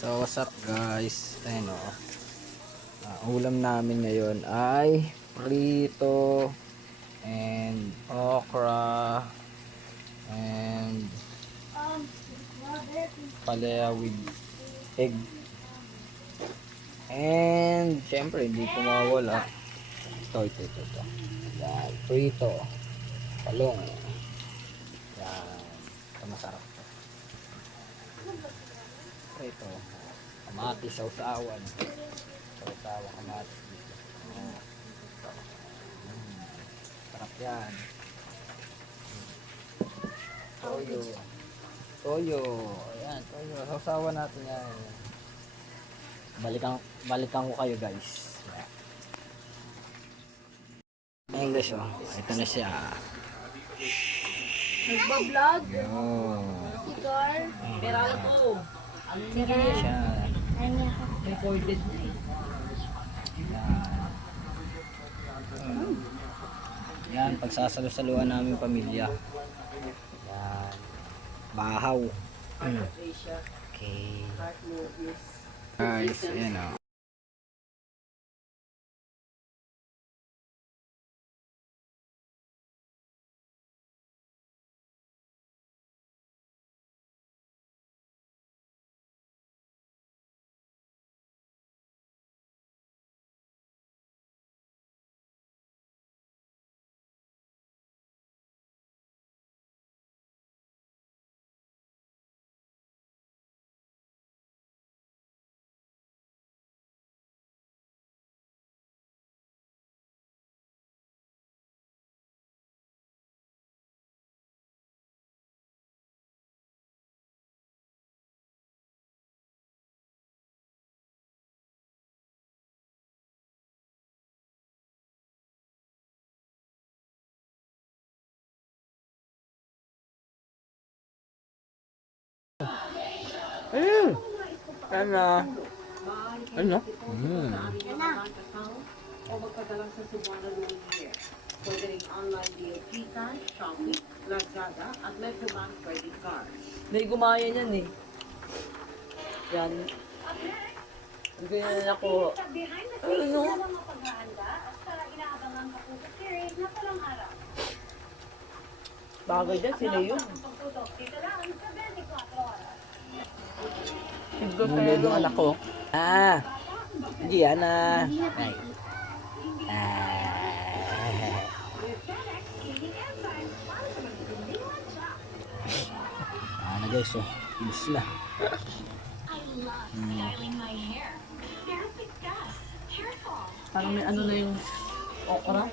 So what's up guys, ayun o, ulam namin ngayon ay prito and okra and palaya with egg, and syempre hindi ko mawala ito yan, prito talong yan, ito masarap to. Ito kamatis, sausawan kamatis dito. Sarap yan. Toyo ayan, toyo, sausawan natin yan. Balikan ko kayo guys. English oh, ito na siya. Nagbablog? Oh. Si Carl? Meron po. Ito na siya. Recorded na eh. Yan, pagsasalo-saluhan namin pamilya. Yan. Bahaw. Okay. Guys, ayan o. Ayun! Ano? Ano? O magpadala sa Cebuana Loan Here. Pwede rin online via GCash, Shopee, Lazada, at Metrobank credit cards. May gumaya niyan eh. Yan. Ang ganyan ako. Ano? Bagay dyan, sila yun. Nunod yung anak ko. Hindi yan ay. Na guys, oh. Ilis na. Parang may ano na yung okra.